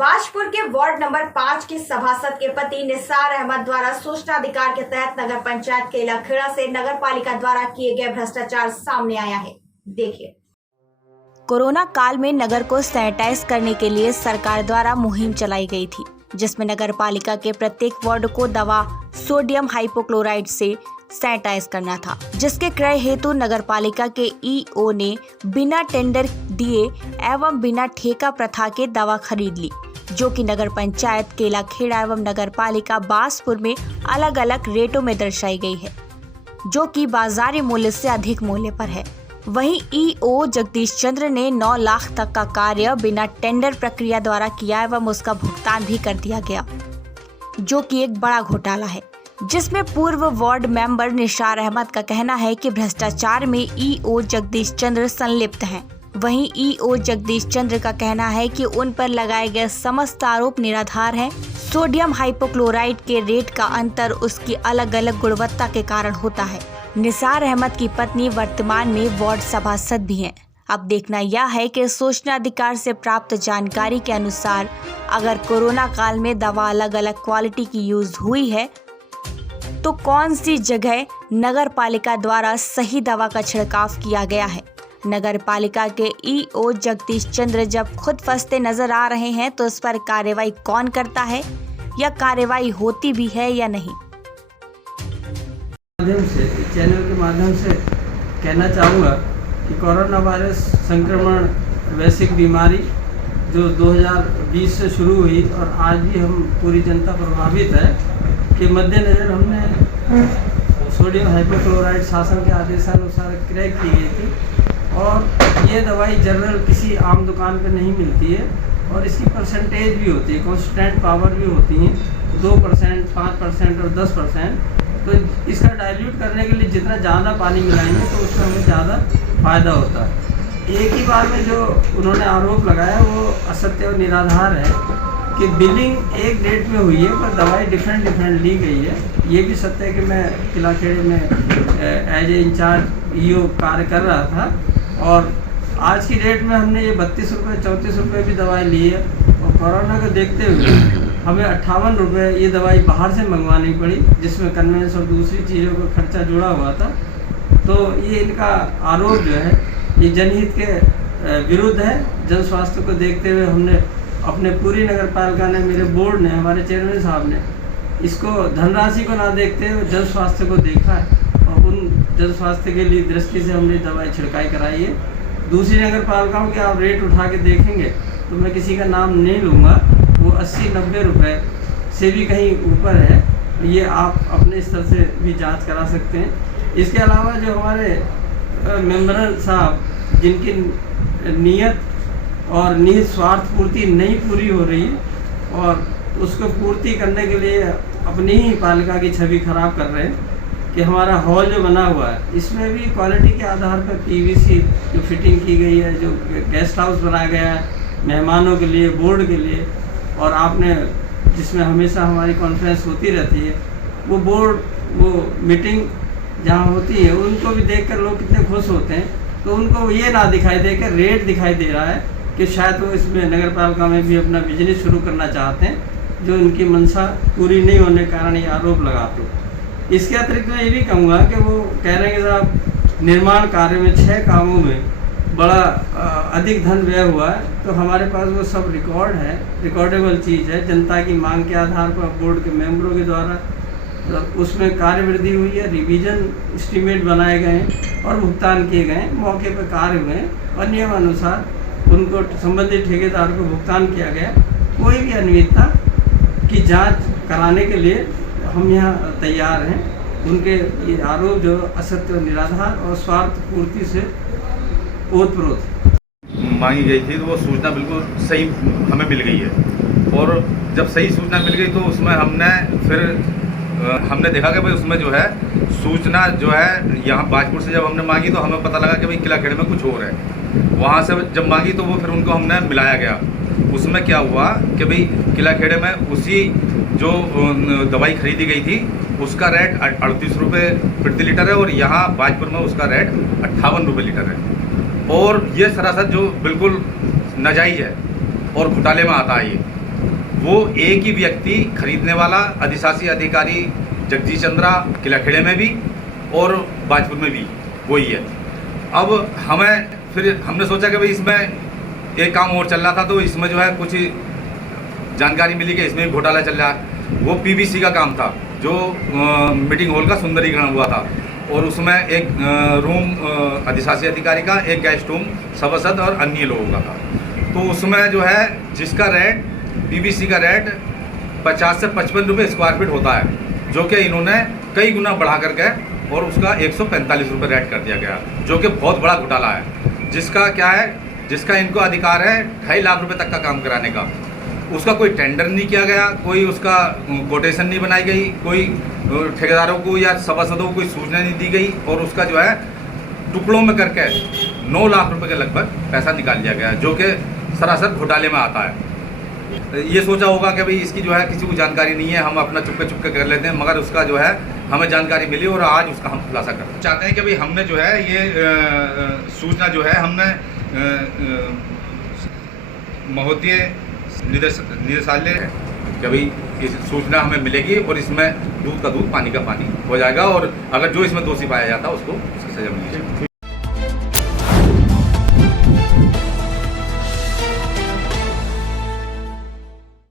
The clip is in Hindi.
बाजपुर के वार्ड नंबर 5 के सभासद के पति निसार अहमद द्वारा सूचनाधिकार के तहत नगर पंचायत केलाखेड़ा से नगर पालिका द्वारा किए गए भ्रष्टाचार सामने आया है। देखिए। कोरोना काल में नगर को सैनिटाइज करने के लिए सरकार द्वारा मुहिम चलाई गई थी, जिसमें नगर पालिका के प्रत्येक वार्ड को दवा सोडियम हाइपोक्लोराइड से सैनिटाइज करना था, जिसके क्रय हेतु नगर पालिका के ईओ ने बिना टेंडर दिए एवं बिना ठेका प्रथा के दवा खरीद ली, जो कि नगर पंचायत केलाखेड़ा एवं नगर पालिका बाजपुर में अलग अलग रेटों में दर्शाई गई है, जो कि बाजारी मूल्य से अधिक मूल्य पर है। वहीं ईओ जगदीश चंद्र ने 9 लाख तक का कार्य बिना टेंडर प्रक्रिया द्वारा किया एवं उसका भुगतान भी कर दिया गया, जो कि एक बड़ा घोटाला है, जिसमें पूर्व वार्ड मेंबर निसार अहमद का कहना है कि भ्रष्टाचार में ईओ जगदीश चंद्र संलिप्त हैं। वहीं ईओ जगदीश चंद्र का कहना है कि उन पर लगाए गए समस्त आरोप निराधार हैं। सोडियम हाइपोक्लोराइड के रेट का अंतर उसकी अलग अलग गुणवत्ता के कारण होता है। निसार अहमद की पत्नी वर्तमान में वार्ड सभासद भी हैं। अब देखना यह है कि सूचना अधिकार से प्राप्त जानकारी के अनुसार अगर कोरोना काल में दवा अलग अलग क्वालिटी की यूज हुई है तो कौन सी जगह नगर पालिका द्वारा सही दवा का छिड़काव किया गया है। नगर पालिका के ईओ जगदीश चंद्र जब खुद फंसते नजर आ रहे हैं तो इस पर कार्रवाई कौन करता है या कार्रवाई होती भी है या नहीं। चैनल के माध्यम से कहना चाहूँगा कि कोरोना वायरस संक्रमण वैश्विक बीमारी जो 2020 से शुरू हुई और आज भी हम पूरी जनता प्रभावित है के मद्देनजर हमने सोडियम हाइपोक्लोराइड शासन के आदेशानुसार क्रय की गई थी और ये दवाई जनरल किसी आम दुकान पर नहीं मिलती है और इसकी परसेंटेज भी होती है, कॉन्स्टेंट पावर भी होती है 2%, 5% और 10%। तो इसका डाइल्यूट करने के लिए जितना ज़्यादा पानी मिलाएंगे तो उससे हमें ज़्यादा फायदा होता है। एक ही बार में जो उन्होंने आरोप लगाया वो असत्य और निराधार है कि बिलिंग एक डेट में हुई है पर दवाई डिफरेंट ली गई है। ये भी सत्य है कि मैं केलाखेड़े में एज ए इंचार्ज ईओ कार्य कर रहा था और आज की डेट में हमने ये 32 रुपये 34 रुपये भी दवाई ली है और कोरोना को देखते हुए हमें 58 रुपये ये दवाई बाहर से मंगवानी पड़ी, जिसमें कन्वेंस और दूसरी चीज़ों का खर्चा जुड़ा हुआ था। तो ये इनका आरोप जो है ये जनहित के विरुद्ध है। जन स्वास्थ्य को देखते हुए हमने अपने पूरी नगर पालिका ने, मेरे बोर्ड ने, हमारे चेयरमैन साहब ने इसको धनराशि को ना देखते हुए जन स्वास्थ्य को देखा है और उन जन स्वास्थ्य के लिए दृष्टि से हमने दवाई छिड़काई कराई है। दूसरी नगर पालिकाओं के आप रेट उठा के देखेंगे तो मैं किसी का नाम नहीं लूँगा, वो 80-90 रुपये से भी कहीं ऊपर है। ये आप अपने स्तर से भी जांच करा सकते हैं। इसके अलावा जो हमारे मेंबर साहब जिनकी नीयत और निहित स्वार्थ पूर्ति नहीं पूरी हो रही है और उसको पूर्ति करने के लिए अपनी ही पालिका की छवि खराब कर रहे हैं कि हमारा हॉल जो बना हुआ है इसमें भी क्वालिटी के आधार पर पीवीसी जो फिटिंग की गई है, जो गेस्ट हाउस बनाया गया है मेहमानों के लिए, बोर्ड के लिए, और आपने जिसमें हमेशा हमारी कॉन्फ्रेंस होती रहती है वो बोर्ड वो मीटिंग जहाँ होती है उनको भी देखकर लोग कितने खुश होते हैं। तो उनको ये ना दिखाई दे कि रेट दिखाई दे रहा है कि शायद वो इसमें नगर पालिका में भी अपना बिजनेस शुरू करना चाहते हैं, जो उनकी मंशा पूरी नहीं होने के कारण ये आरोप लगाते हैं। इसके अतिरिक्त मैं ये भी कहूँगा कि वो कह रहे हैं कि साहब निर्माण कार्य में 6 कामों में बड़ा अधिक धन व्यय हुआ है, तो हमारे पास वो सब रिकॉर्ड है, रिकॉर्डेबल चीज़ है। जनता की मांग के आधार पर बोर्ड के मेंबरों के द्वारा उसमें कार्य वृद्धि हुई है, रिवीजन एस्टीमेट बनाए गए हैं और भुगतान किए गए हैं, मौके पर कार्य हुए हैं और नियमानुसार उनको संबंधित ठेकेदार को भुगतान किया गया। कोई भी अनियमितता की जांच कराने के लिए हम यहाँ तैयार हैं। उनके ये आरोप जो असत्य और निराधार और स्वार्थ पूर्ति से ओतप्रोत मांगी गई थी, तो वो सूचना बिल्कुल सही हमें मिल गई है और जब सही सूचना मिल गई तो उसमें हमने देखा कि भाई उसमें जो है सूचना जो है यहाँ बाजपुर से जब हमने मांगी तो हमें पता लगा कि भाई केलाखेड़े में कुछ और है। वहाँ से जब मांगी तो वो फिर उनको हमने मिलाया गया। उसमें क्या हुआ कि भाई केलाखेड़े में उसी जो दवाई खरीदी गई थी उसका रेट 38 रुपये प्रति लीटर है और यहाँ बाजपुर में उसका रेट 58 रुपये लीटर है। और ये सरासर जो बिल्कुल नाजायज़ है और घोटाले में आता है ये। वो एक ही व्यक्ति खरीदने वाला अधिशासी अधिकारी जगदीश चंद्रा किलाखेड़े में भी और बाजपुर में भी वही है। अब फिर हमने सोचा कि भाई इसमें एक काम और चल रहा था, तो इसमें जो है कुछ जानकारी मिली कि इसमें भी घोटाला चल रहा है। वो पीवीसी का काम था, जो मीटिंग हॉल का सुंदरीकरण हुआ था, और उसमें एक रूम अधिशासी अधिकारी का, एक गेस्ट रूम सभासद और अन्य लोगों का था। तो उसमें जो है जिसका रेट पीवीसी का रेट 50 से 55 रुपये स्क्वायर फीट होता है, जो कि इन्होंने कई गुना बढ़ा करके और उसका 145 रुपये रेट कर दिया गया, जो कि बहुत बड़ा घोटाला है। जिसका क्या है, जिसका इनको अधिकार है 2.5 लाख रुपए तक का काम कराने का, उसका कोई टेंडर नहीं किया गया, कोई उसका कोटेशन नहीं बनाई गई, कोई ठेकेदारों को या सभासदों को कोई सूचना नहीं दी गई, और उसका जो है टुकड़ों में करके 9 लाख रुपए के लगभग पैसा निकाल लिया गया, जो कि सरासर घोटाले में आता है। ये सोचा होगा कि भाई इसकी जो है किसी को जानकारी नहीं है, हम अपना चुपके चुपके कर लेते हैं, मगर उसका जो है हमें जानकारी मिली और आज उसका हम खुलासा करना चाहते हैं कि भाई हमने जो है ये सूचना जो है हमने महोदय निदेशालय कि भाई इस सूचना हमें मिलेगी और इसमें दूध का दूध पानी का पानी हो जाएगा, और अगर जो इसमें दोषी पाया जाता है उसको उसकी सजा मिलेगी।